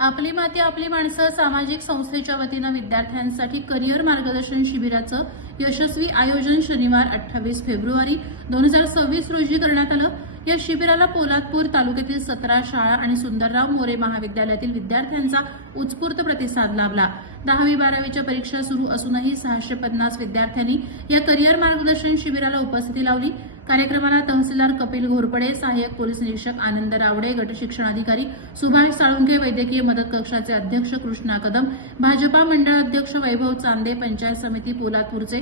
आपली माती आपली माणसं सामाजिक संस्थेच्या वतीनं विद्यार्थ्यांसाठी करिअर मार्गदर्शन शिबिराचं यशस्वी आयोजन शनिवार 28 फेब्रुवारी 2026 रोजी करण्यात आलं। या शिबिराला पोलादपूर तालुक्यातील 17 शाळा आणि सुंदरराव मोरे महाविद्यालयातील विद्यार्थ्यांचा उत्स्फूर्त प्रतिसाद लाभला। 10वी-12वीच्या परीक्षा सुरू असूनही 650 विद्यार्थ्यांनी या करिअर मार्गदर्शन शिबिराला उपस्थिती लावली। कार्यक्रमाला तहसीलदार कपिल घोरपडे, सहाय्यक पोलीस निरीक्षक आनंद रावडे, गट शिक्षण अधिकारी सुभाष साळुंखे, वैद्यकीय मदत कक्षाचे अध्यक्ष कृष्णा कदम, भाजपा मंडळ अध्यक्ष वैभव चांदे, पंचायत समिती पोलादपूरचे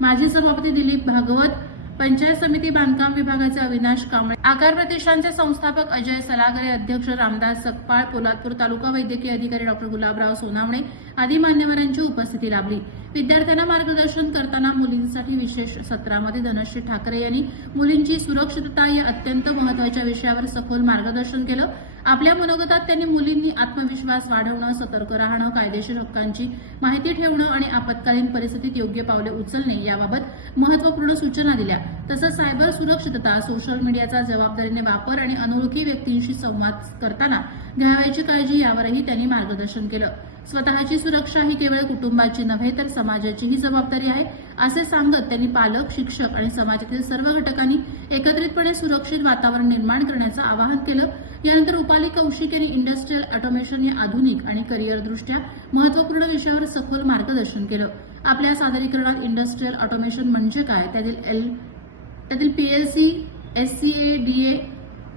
माजी सभापती दिलीप भागवत, पंचायत समिती बांधकाम विभागाचे अविनाश कांबळे, आकार प्रतिष्ठानचे संस्थापक अजय सलागरे, अध्यक्ष रामदास सकपाळ, पोलादपूर तालुका वैद्यकीय अधिकारी डॉक्टर गुलाबराव सोनावणे आदी मान्यवरांची उपस्थिती लाभली। विद्यार्थ्यांना मार्गदर्शन करताना मुलींसाठी विशेष सत्रामध्ये धनश्री ठाकरे यांनी मुलींची सुरक्षितता या अत्यंत महत्त्वाच्या विषयावर सखोल मार्गदर्शन केलं। आपल्या मनोगतात त्यांनी मुलींनी आत्मविश्वास वाढवणं, सतर्क राहणं, कायदेशीर हक्कांची माहिती ठेवणं आणि आपत्कालीन परिस्थितीत योग्य पावले उचलणे याबाबत महत्त्वपूर्ण सूचना दिल्या। तसंच सायबर सुरक्षितता, सोशल मीडियाचा जबाबदारीने वापर आणि अनोळखी व्यक्तींशी संवाद करताना घ्यावयाची काळजी यावरही त्यांनी मार्गदर्शन केलं। स्वतःची सुरक्षा ही केवळ कुटुंबाची नव्हे तर समाजाचीही जबाबदारी आहे असे सांगत त्यांनी पालक, शिक्षक आणि समाजातील सर्व घटकांनी एकत्रितपणे सुरक्षित वातावरण निर्माण करण्याचं आवाहन केलं। यानंतर रुपाली कौशिक यांनी इंडस्ट्रियल ऑटोमेशन या आधुनिक आणि करिअरदृष्ट्या महत्त्वपूर्ण विषयावर सखोल मार्गदर्शन केलं। आपल्या सादरीकरणात इंडस्ट्रियल ऑटोमेशन म्हणजे काय, त्यातील PLC, SCA, DA,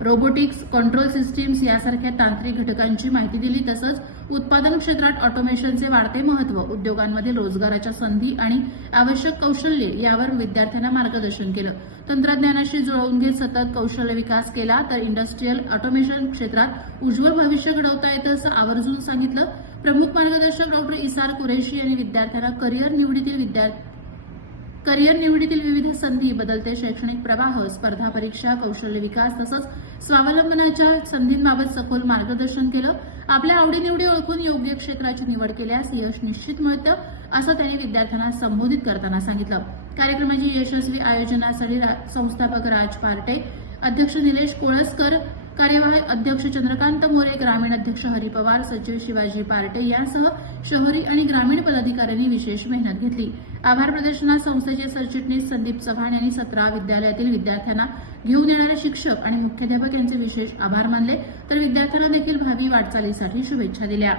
robotics, control systems यासारख्या तांत्रिक घटकांची माहिती दिली। तसंच उत्पादन क्षेत्रात ऑटोमेशनचे वाढते महत्त्व, उद्योगांमधील रोजगाराच्या संधी आणि आवश्यक कौशल्ये यावर विद्यार्थ्यांना मार्गदर्शन केलं। तंत्रज्ञानाशी जुळवून घेत सतत कौशल्य विकास केला तर इंडस्ट्रियल ऑटोमेशन क्षेत्रात उज्ज्वल भविष्य घडवता येतं असं आवर्जून सांगितलं। प्रमुख मार्गदर्शक डॉक्टर इसार कुरेशी यांनी विद्यार्थ्यांना करिअर निवडीतील विविध संधी, बदलते शैक्षणिक प्रवाह, स्पर्धा परीक्षा, कौशल्य विकास तसंच स्वावलंबनाच्या संधींबाबत सखोल मार्गदर्शन केलं। आपल्या आवडीनिवडी ओळखून योग्य क्षेत्राची निवड केल्यास यश निश्चित मिळतं असं त्यांनी विद्यार्थ्यांना संबोधित करताना सांगितलं। कार्यक्रमाची यशस्वी आयोजनासाठी संस्थापक राज पार्टे, अध्यक्ष निलेश कोळसकर, कार्यवाहक अध्यक्ष चंद्रकांत मोरे, ग्रामीण अध्यक्ष हरी पवार, सचिव शिवाजी पार्टे यांसह शहरी आणि ग्रामीण पदाधिकाऱ्यांनी विशेष मेहनत घेतली। आभार प्रदर्शनात संस्थेचे सरचिटणीस संदीप चव्हाण यांनी 17 विद्यालयातील विद्यार्थ्यांना घेऊन येणारे शिक्षक आणि मुख्याध्यापक यांचे विशेष आभार मानले तर विद्यार्थ्यांना देखील भावी वाटचालीसाठी शुभेच्छा दिल्या।